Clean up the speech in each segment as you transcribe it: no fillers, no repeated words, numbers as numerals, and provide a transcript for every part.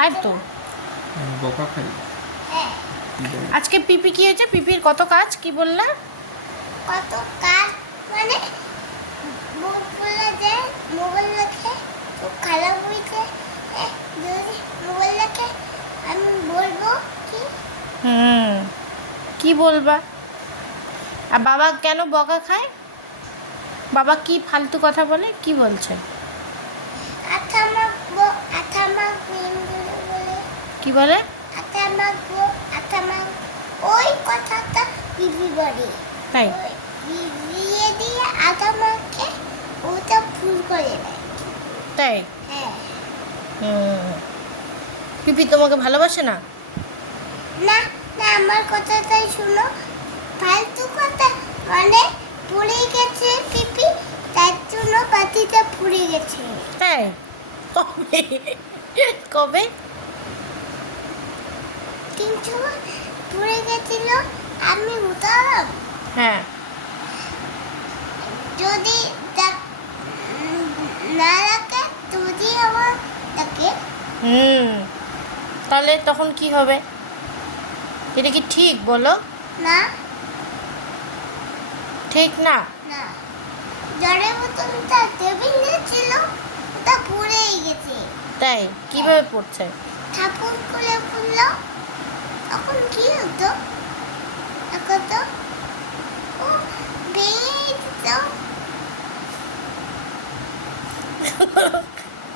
খায় তো। বকা খাই। আজকে পিপি কি হয়েছে? পিপির কত কাজ কি বললা? কত কাজ মানে বুক বলে যে মোবাইল লেখে খুব খারাপ হয়েছে। যদি মোবাইল লেখে আমি বলবো কি? কি বলবা? আর বাবা কেন বকা খায়? বাবা কি ফালতু কথা বলে? কি বলছে? বলে কি বলে? ওই কথাটা পিপি বলে। তাই দিয়ে দিয়ে আঠামাকে ওটা ফুল করে দেয়। তাই হ্যাঁ। পিপি তোমাকে ভালোবাসে না? না না, আমার কথাটাই শুনো। ফালতু কথা মানে পুড়ে গেছে পিপি, তার জন্য পাতিটা পুড়ে গেছে। তাই কবে? কবে? কিন্তু পুড়ে গেছিল, আমি উঠালাম। হ্যাঁ। যদি না রাখে যদি আমার তাকে তাহলে তখন কি হবে? এটা কি ঠিক বলো? না ঠিক না। না, জলের বোতলটা টেবিলে ছিল, ওটা পুড়েই গেছে। তাই কিভাবে পড়ছে? ঠাকুর খুলে খুললো, তখন কি হতো? এখন তো ও ভেঙে যেত।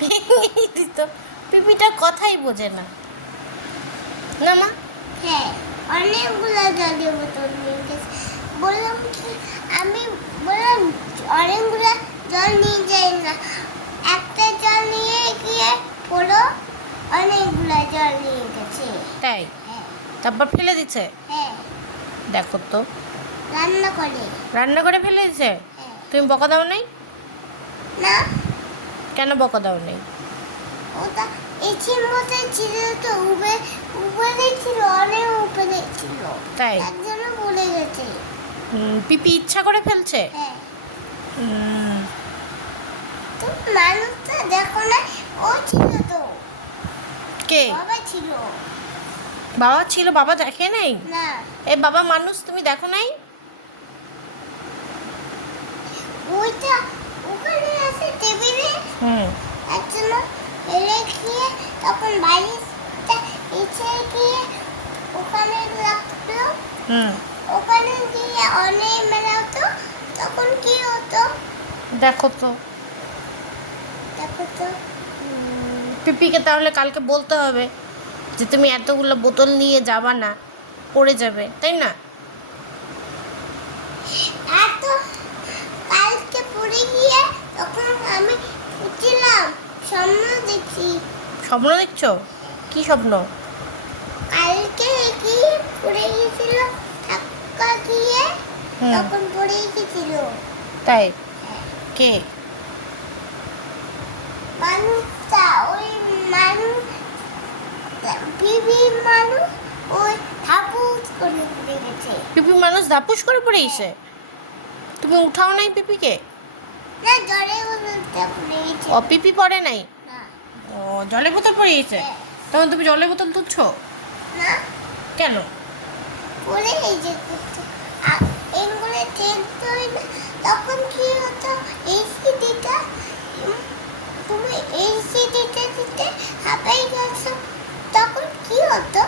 ভেঙে দিত। পিপিটা কথাই বোঝে না, না মা? হ্যাঁ, অনেকগুলো জলের বোতল নিয়ে গেছে। বললাম কি, আমি বললাম অনেকগুলো জল নিয়ে যাই না, একটা জল নিয়ে গিয়ে পড়ো, অনেকগুলো জল নিয়ে গেছে। তাই হ্যাঁ তারপর ফেলে দিচ্ছে? হ্যাঁ, দেখো তো, রান্না করে। রান্না করে ফেলে দিচ্ছে। হ্যাঁ। তুমি বকা দাও নাই? না, কেন বকা দাও নাই? ওটা এচির মধ্যে ছিল তো, উপরে ছিল, অনেক উপরে ছিল, তাই তার জন্য ভুলে গেছে। পিপি ইচ্ছা করে ফেলছে? হ্যাঁ, হুম, তুমি মানুষটা দেখো না, ও ছিল তো, কে? বাবা ছিল। বাবা ছিল? বাবা দেখে নাই? না, এ বাবা মানুষ, তুমি দেখো নাই? ওইটা ওখানে আছে টেবিলে, তার জন্য ফেলে গিয়ে তখন বাড়িটা এসে গিয়ে ওখানে রাখলো। ওখানে গিয়ে অনেক মেলা হতো, তখন কি হতো দেখো তো। দেখো তো। পিপিকে তাহলে কালকে বলতে হবে যে তুমি এতগুলো বোতল নিয়ে যাবা না, পড়ে যাবে, তাই না? এত কালকে পড়ে গিয়ে তখন আমি উঠছিলাম, স্বপ্ন দেখছি। স্বপ্ন দেখছো? কি স্বপ্ন? কালকে কি পড়ে গেছিল, ধাক্কা দিয়ে তখন পড়ে গেছিল। তাই কে? মানুষটা ওই মানুষ, বিবি মানুষ, ওই হাপুস করে পড়ে গেছে। পিপি মানুষ ধাপুস করে পড়েছে? তুমি উঠাও নাই পিপিকে? না, জলে বলতে পড়ে গেছে। ও পিপি পড়ে নাই? না ও জলের বোতল পড়ে গেছে? তখন তুমি জলের বোতল তুলছ না, কেন? পড়ে গেছে। এগুলো দেখতে হয় না, তখন কি হতো, এসি দিতে, তুমি এসি দিতে দিতে হাঁপাই গেছো, তখন কি হতো?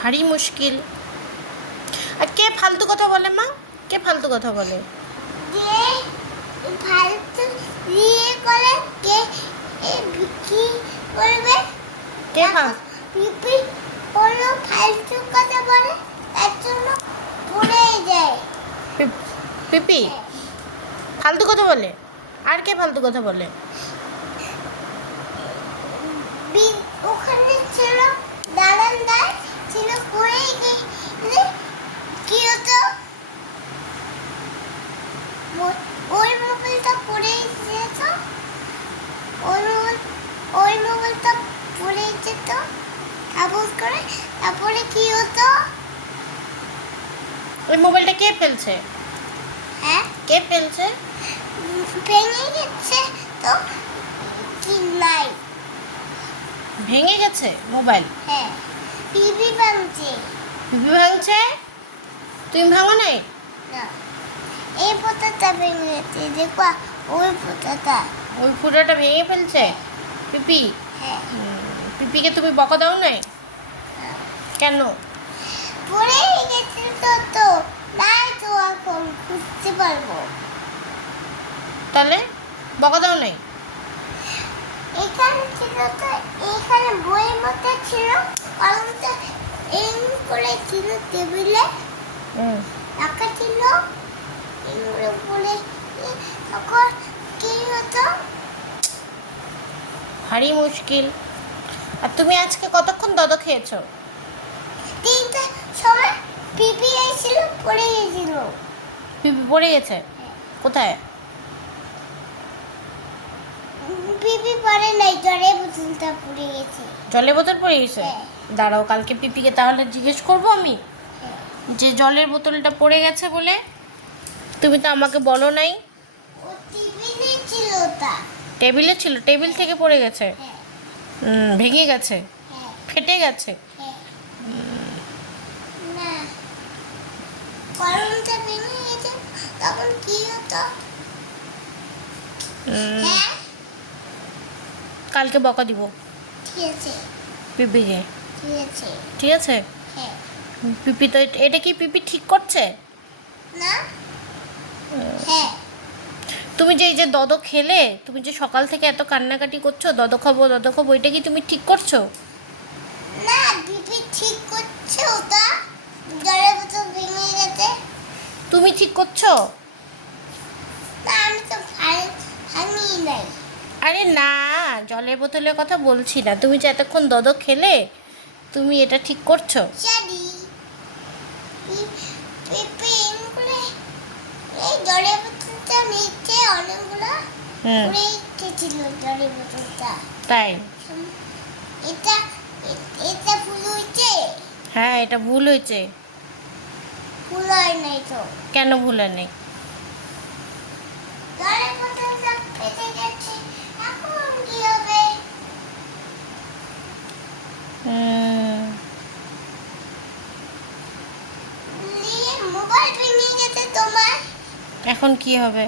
ভারী মুশকিল। আর কে ফালতু কথা বলে মা? কে ফালতু কথা বলে? যে ফালতু ইয়ে করে, কে কি করবে? কে পিপি কোনো ফালতু কথা বলে, তার জন্য পড়ে যায়। পিপি ফালতু কথা বলে? আর কে ফালতু কথা বলে? ওখানে ছিল দাঁড়ান্দায় ছিল, পড়ে গেলে কি হতো? ওই মোবাইলটা পড়ে যেত, ওই মোবাইলটা পড়ে যেত আবুজ করে, তারপরে কি হতো? ওই মোবাইলটা কে ফেলছে? হ্যাঁ, কে ফেলছে? ভেঙে গেছে তো, কি নাই ভেঙে গেছে মোবাইল? হ্যাঁ, টিভি ভাঙছে। পিপি ভাঙছে? তুমি ভাঙো নাই? না, এই পোতাটা ভেঙে গেছে, দেখো ওই পোতাটা। ওই ফুটোটা ভেঙে ফেলছে পিপি? হ্যাঁ, পিপিকে তুমি বকা দাও নাই? কেন? পড়ে গেছে তো নাই তো, এখন খুঁজতে পারবো। তাহলে বকা দাও নাই? এখানে ছিল তো, এখানে বইয়ের মধ্যে ছিল, কলমটা এম করে ছিল টেবিলে রাখা ছিল, এগুলো বলে তখন কি হতো? ভারী মুশকিল। আর তুমি আজকে কতক্ষণ দদ খেয়েছো? 3টার সময় পিপি এসেছিল, পড়ে গেছিল। পিপি পড়ে গেছে? কোথায়? পিপি পড়ে নাই, জ্বরে বোতলটা পড়ে গেছে। জলের বোতল পড়ে গেছে? হ্যাঁ। দাঁড়াও, কালকে পিপিকে তাহলে জিজ্ঞেস করবো আমি হ্যাঁ। যে জলের বোতলটা পড়ে গেছে বলে। তুমি তো আমাকে বলো নাই। ও টিভিতে ছিল ওটা। টেবিলে ছিল, টেবিল থেকে পড়ে গেছে? হ্যাঁ, ভেঙে গেছে? হ্যাঁ, ফেটে গেছে? হ্যাঁ। না, কলমটা ভেঙে গেছে, তখন কি হতো? হ্যাঁ, কালকে বকা দিব ঠিক আছে, পিপিকে, ঠিক আছে। ঠিক আছে? হ্যাঁ, পিপি তো এটা কি পিপি ঠিক করছে? না, হ্যাঁ, তুমি যে এই যে দদ খেলে, তুমি যে সকাল থেকে এত কান্নাকাটি করছো দদ খাবো দদ খাবো, এটা কি তুমি ঠিক করছো? না, পিপি ঠিক করছে ওটা, জ্বরের বোতল ভেঙে গেছে। তুমি ঠিক করছো? না, আমি তো ভাঙিয়ে নাই। আরে না, জলের বোতলের কথা বলছি না, তুমি যে এতক্ষণ দদ খেলে তুমি এটা ঠিক করছো? জানি, পিপি এগুলো, এই জ্বরের বোতলটা নিচে অনেকগুলো পড়ে গেছিল, জ্বরের বোতলটা। তাই? এটা এটা ফুল হয়েছে? হ্যাঁ, এটা ভুল হয়েছে। ফুল হয় নাই তো। কেন ভুল হয় নাই? জ্বরের বোতলটা ফেটে গেছে, এখন কি হবে? নিয়ে মোবাইল ভেঙে গেছে তোমার। এখন কি হবে?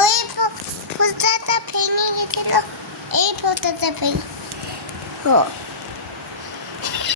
ওই ফুলটা ভেঙে গেছিল, এই ফুলটা ভেঙে। ও